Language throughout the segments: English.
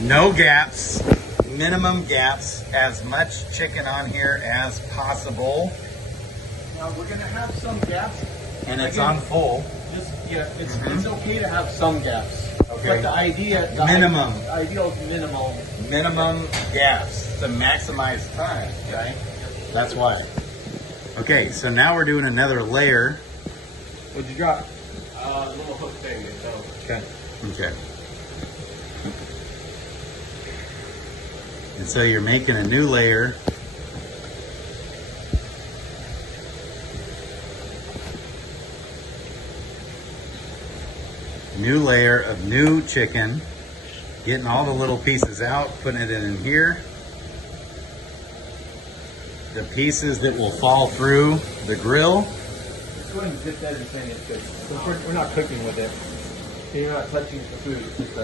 No gaps, minimum gaps, as much chicken on here as possible. Now we're gonna have some gaps. And it's on full. It's okay to have some gaps. Okay. But the idea, Minimum. ideal is minimal. Minimum gaps to maximize time, right? That's why. Okay, so now we're doing another layer. What'd you drop? A little hook thing. So. Okay. Okay. And so you're making a new layer. New layer of new chicken. Getting all the little pieces out, putting it in here. The pieces that will fall through the grill. Just go ahead and dip that in thing. It's good. So we're not cooking with it. You're not touching the food. It's just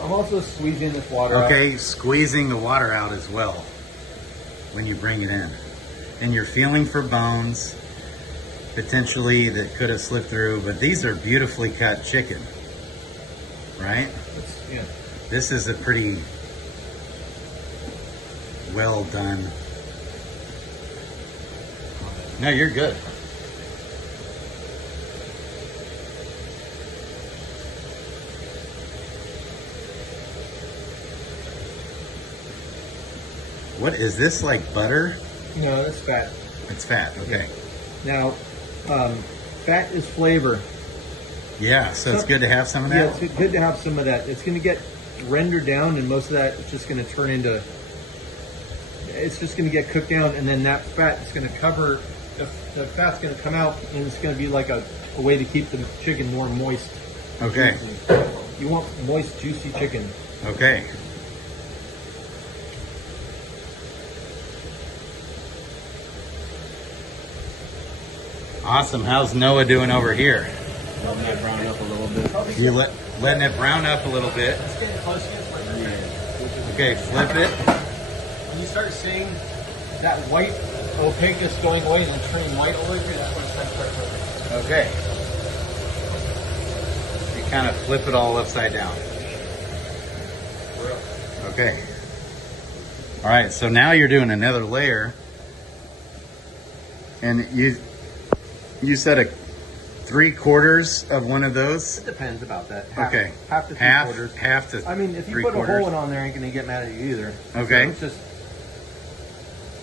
I'm also squeezing this water out. Okay, squeezing the water out as well when you bring it in. And you're feeling for bones, potentially, that could have slipped through, but these are beautifully cut chicken, right? Yeah. This is a pretty well done. No, you're good. What is this, like butter? No, that's fat. It's fat, okay. Now, fat is flavor. Yeah, so it's good to have some of that? Yeah, it's good to have some of that. It's going to get rendered down, and most of that is just going to turn into, it's just going to get cooked down, and then that fat is going to cover, the fat's going to come out, and it's going to be like a way to keep the chicken more moist. Okay. Juicy. You want moist, juicy chicken. Okay. Awesome. How's Noah doing over here? Letting it brown up a little bit. You're letting it brown up a little bit. It's getting close to it. Okay, flip it. When you start seeing that white opaqueness going away and then turning white over here, that's when it's time to start cooking. Okay. You kind of flip it all upside down. Okay. All right, so now you're doing another layer. And you said a 3/4 of one of those? It depends about that. Okay. Half to 3/4. Half to I mean, if you 3/4. put a whole one on there, I ain't gonna get mad at you either. Okay. So it's just,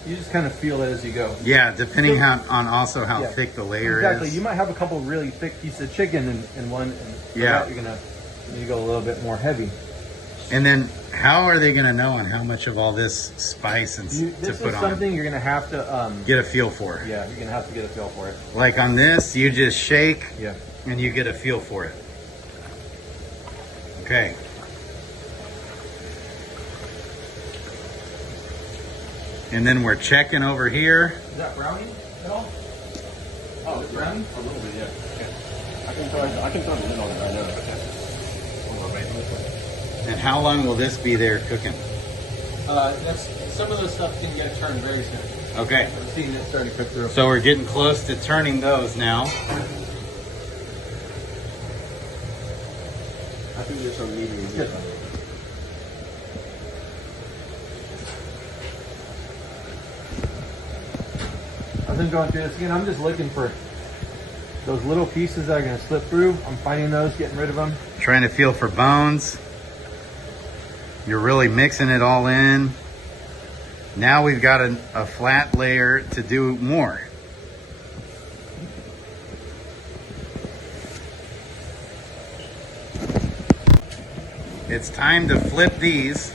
you just kind of feel it as you go. Yeah, depending on also how Yeah. thick the layer Exactly. is. You might have a couple really thick pieces of chicken in one, and for Yeah. that you're gonna need to go a little bit more heavy. And then how are they going to know on how much of all this spice and to This put is on? something you're gonna have to Get a feel for it. yeah, you're gonna have to get a feel for it. Like on this, you just shake Yeah. and you get a feel for it. Okay. And then we're checking over here. Is that browning at all? Oh, it's browning? A little bit, yeah. I can throw a lid on it right now. Okay. And how long will this be there cooking? That's some of those stuff can get turned very soon. Okay. I'm seeing it starting to cook through. So we're getting close to turning those now. I think there's some meat in here. I've been going through this again. I'm just looking for those little pieces that are going to slip through. I'm finding those, getting rid of them. Trying to feel for bones. You're really mixing it all in. Now we've got a flat layer to do more. It's time to flip these.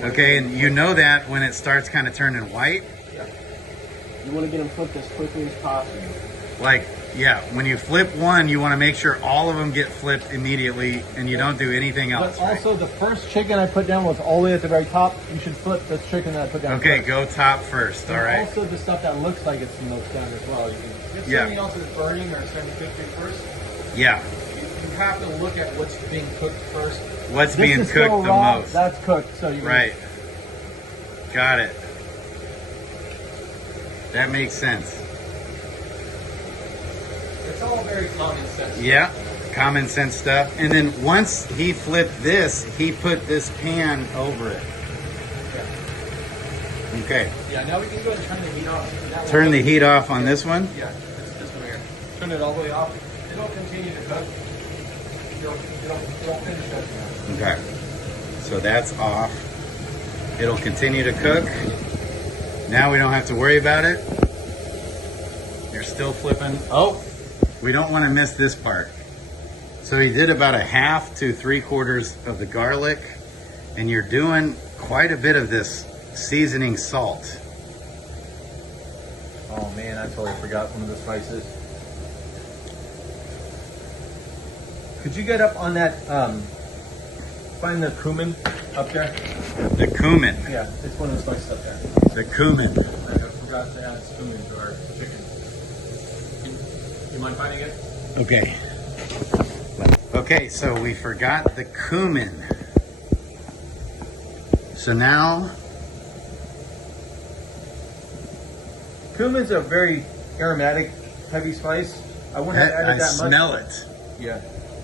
Okay, and you know that when it starts kind of turning white. You want to get them flipped as quickly as possible. Like, yeah, when you flip one, you want to make sure all of them get flipped immediately and you don't do anything else. But also, the first chicken I put down was all the way at the very top. You should flip this chicken that I put down. Okay, first. go top first, all And right. also, the stuff that looks like it's smoked down as well. If something else is burning or it's going to be cooked first, Yeah, you have to look at what's being cooked first. what's This being is still cooked the raw, most. That's cooked, so you Right. Got it. That makes sense. It's all very common sense. Yeah. common sense stuff. And then once he flipped this, he put this pan over it. Okay. Yeah, now we can go and turn the heat off. That Turn one- the heat off on this one. Yeah, it's this one here. Turn it all the way off. It'll continue to cook. It'll finish cooking. Okay. So that's off. It'll continue to cook. Now we don't have to worry about it. You're still flipping. Oh, we don't want to miss this part. So you did about 1/2 to 3/4 of the garlic, and you're doing quite a bit of this seasoning salt. Oh man, I totally forgot one of the spices. Could you get up on that, find the cumin up there? The cumin. Yeah, it's one of the spices up there. The cumin. I forgot to add cumin to our chicken. You mind finding it? Okay. Okay, so we forgot the cumin. So now, Cumin's a very aromatic, heavy spice. I wouldn't have added I that much. smell it. Yeah.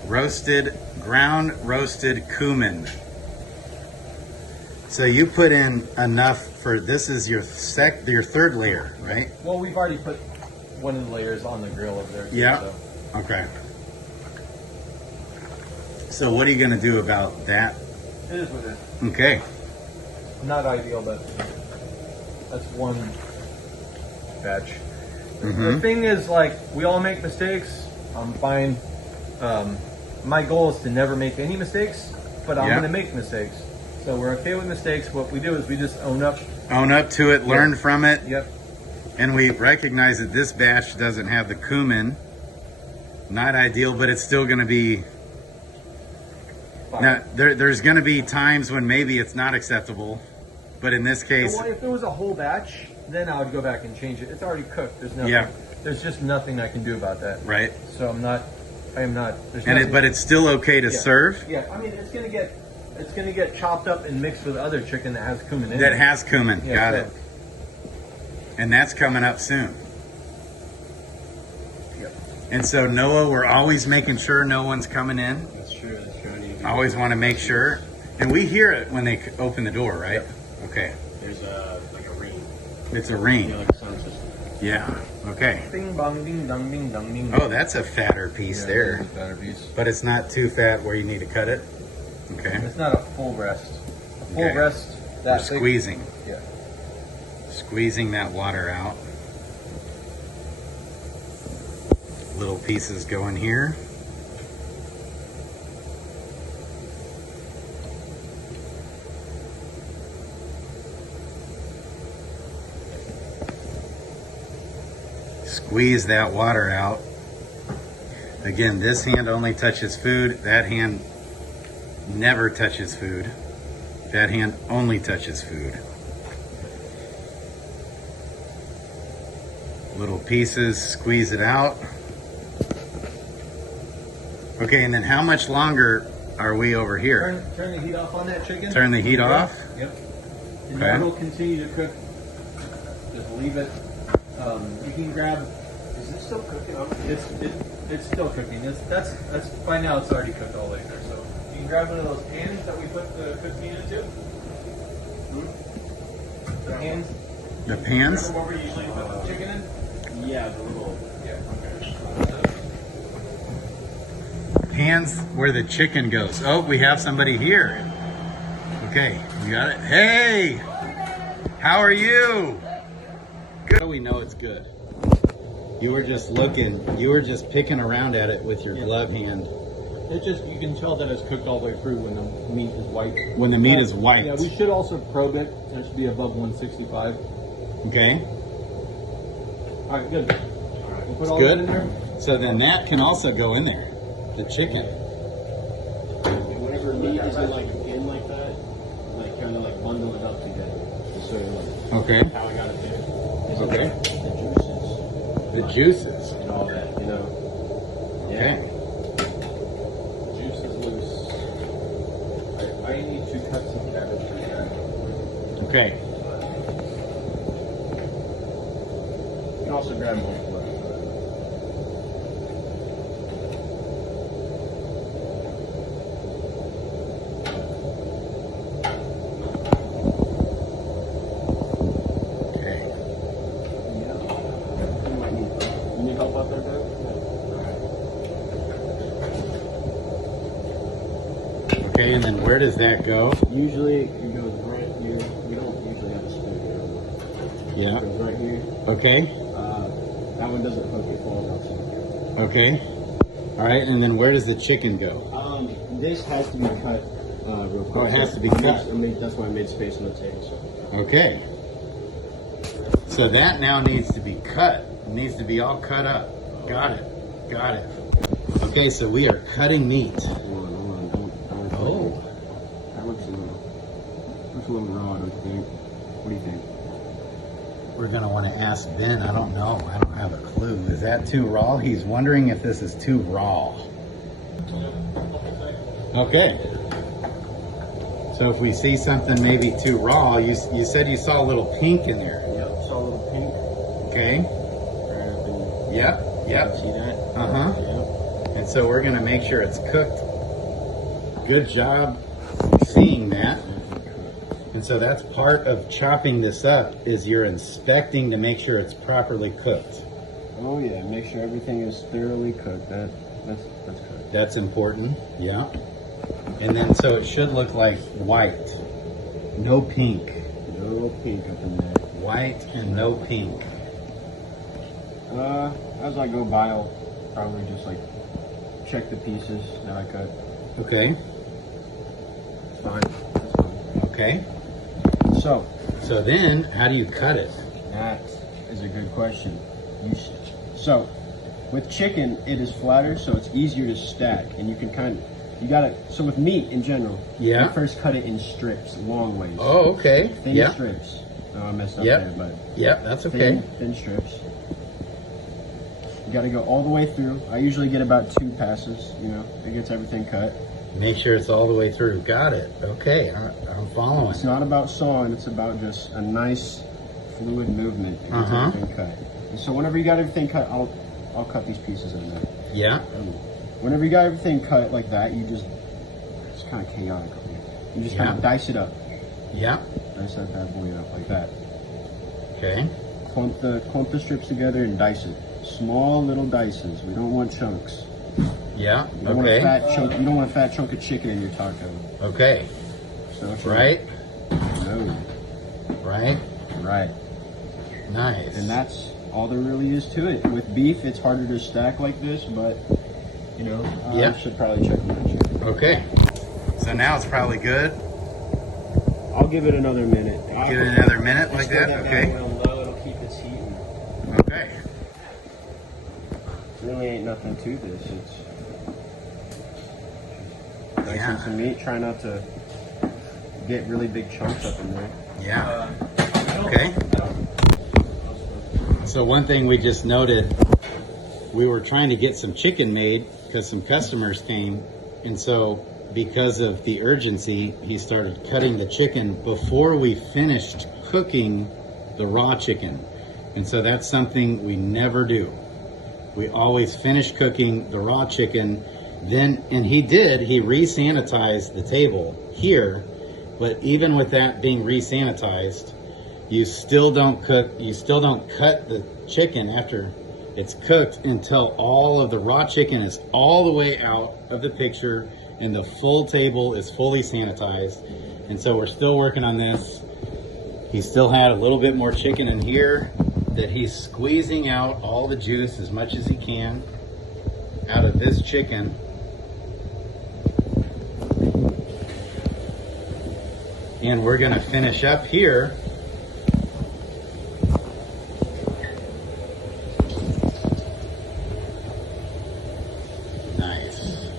Roasted, ground roasted cumin. So you put in enough for, this is your third layer, right? Well, we've already put one of the layers on the grill over there. Too, Yeah. So. Okay. So what are you going to do about that? It is what it is. Okay. Not ideal, but that's one batch. Mm-hmm. The thing is, like, we all make mistakes. I'm fine. My goal is to never make any mistakes, but I'm going to make mistakes. So we're okay with mistakes. What we do is we just own up. Own up to it, learn from it. Yep. And we recognize that this batch doesn't have the cumin. Not ideal, but it's still going to be... Fine. Now, there's going to be times when maybe it's not acceptable, but in this case... Well, if there was a whole batch, then I would go back and change it. It's already cooked. There's nothing. Yeah. There's just nothing I can do about that. Right. So I am not. There's And nothing- but it's still okay to serve? Yeah, I mean, it's gonna get chopped up and mixed with other chicken that has cumin in it. That has cumin. Yeah, Got so- it. And that's coming up soon. Yep. And so, Noah, we're always making sure no one's coming in. That's true. That's true. I need to Always want to make sure. And we hear it when they open the door, right? Yep. Okay. There's like a ring. It's a ring. Like a sound system. Yeah. Okay. Ding bong, ding dong, ding dong, ding. Oh, that's a fatter piece there. That's a fatter piece. But it's not too fat where you need to cut it. Okay. It's not a full breast. A full Okay. breast. We're That big- squeezing. Yeah. Squeezing that water out. Little pieces go in here. Squeeze that water out. Again, this hand only touches food. That hand never touches food. That hand only touches food. Little pieces, squeeze it out. Okay, and then how much longer are we over here? Turn the heat off on that chicken. Turn the heat off? Yep. And Okay. it'll continue to cook. Just leave it. You can grab. Is it still cooking? It's still cooking. That's by now it's already cooked all the way there. So you can grab one of those pans that we put the cooked meat into. The pans. The pans? Remember where we usually put the chicken in? Yeah, the little. Yeah. Pans where the chicken goes. Oh, we have somebody here. Okay, you got it? Hey! How are you? Good. How do we know it's good? You were just looking, you were just picking around at it with your glove hand. It just, you can tell that it's cooked all the way through when the meat is white. When the meat is white. Yeah, we should also probe it. It should be above 165. Okay? All right, good. All right, we'll put It's all good? that in there. So then that can also go in there. The chicken. Whenever meat isn't like in like that, like kind of like bundle it up together. Just sort of like Okay. how I got it there. Is Okay. The juices The juices. and all that, you know. Yeah. Okay. Juice is loose. I need to cut some cabbage for that. Okay. You can also grab more. Okay, and then where does that go? Usually it goes right here. We don't usually have a spoon here. Yeah. It goes right here. Okay. That one doesn't hook, it falls outside. Okay. All right, and then where does the chicken go? This has to be cut real quick. Oh, it has to be cut. That's why I made space on the table. So. Okay. So that now needs to be cut. It needs to be all cut up. Got it. Got it. Okay, so we are cutting meat. Hold on. Oh. That looks a little raw, don't you think? What do you think? We're going to want to ask Ben. I don't know. I don't have a clue. Is that too raw? He's wondering if this is too raw. Okay. So if we see something maybe too raw, you said you saw a little pink in there. Yep, saw a little pink. Okay. Right up in, Yep. Yep. see that? Uh-huh. Yep. And so we're going to make sure it's cooked. Good job seeing that. And so that's part of chopping this up, is you're inspecting to make sure it's properly cooked. Oh yeah, make sure everything is thoroughly cooked. That's cooked. That's important, yeah. And then so it should look like white, no pink. No pink up in there. White and no pink. As I go by, I'll probably just like check the pieces that I cut. Okay, It's fine. That's fine. okay. So then how do you cut it? that is a good question. So with chicken, it is flatter, so it's easier to stack, and you can so with meat in general, Yeah. you first cut it in strips, long ways. Oh, okay. Thin Yeah. strips. Oh, I messed up Yep. there, but Yeah, that's okay. thin strips. You got to go all the way through. I usually get about 2 passes. It gets everything cut. Make sure it's all the way through. Got it. Okay, I'm following. It's not about sawing. It's about just a nice fluid movement. It gets everything cut. And so whenever you got everything cut, I'll cut these pieces in there. Yeah. Whenever you got everything cut like that, it's kind of chaotic up here. You just kind of dice it up. Yeah. Dice that bad boy up like that. Okay. Clump the strips together and dice it. Small little dices. We don't want chunks. Yeah. You don't want a Okay. fat chunk. You don't want a fat chunk of chicken in your taco. Okay. So if you- Right. No. Right. Right. Nice. And that's all there really is to it. With beef, it's harder to stack like this, but Yep. I should probably check my chicken. Okay. So now it's probably good. I'll give it another minute. Give it another minute like that. Okay. Real low, it'll keep its heat. Okay. Really ain't nothing to this. It's dicing Yeah. some meat. Try not to get really big chunks up in there. Yeah. Okay. So one thing we just noted, we were trying to get some chicken made because some customers came, and so because of the urgency, he started cutting the chicken before we finished cooking the raw chicken. And so that's something we never do. We always finish cooking the raw chicken, and he re-sanitized the table here, but even with that being re-sanitized, you still don't cut the chicken after it's cooked until all of the raw chicken is all the way out of the picture and the full table is fully sanitized. And so we're still working on this. He still had a little bit more chicken in here that he's squeezing out all the juice as much as he can out of this chicken. And we're gonna finish up here. Nice.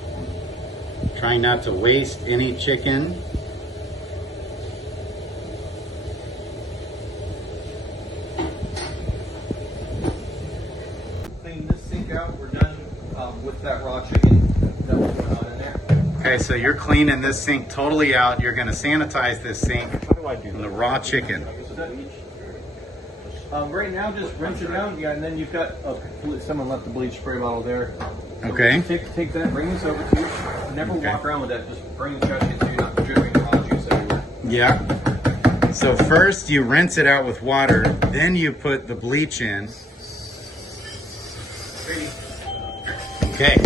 Trying not to waste any chicken. Clean this sink out. We're done with that raw chicken that we're putting on in there. Okay, so you're cleaning this sink totally out. You're gonna sanitize this sink How do I do and the raw chicken. Right now, just rinse it out, and then you've got someone left the bleach spray bottle there. Okay. Take that, bring this over to you. Never walk around with that. Just bring the trash can so you're not dripping raw juice everywhere. Yeah. So first you rinse it out with water, then you put the bleach in. Okay.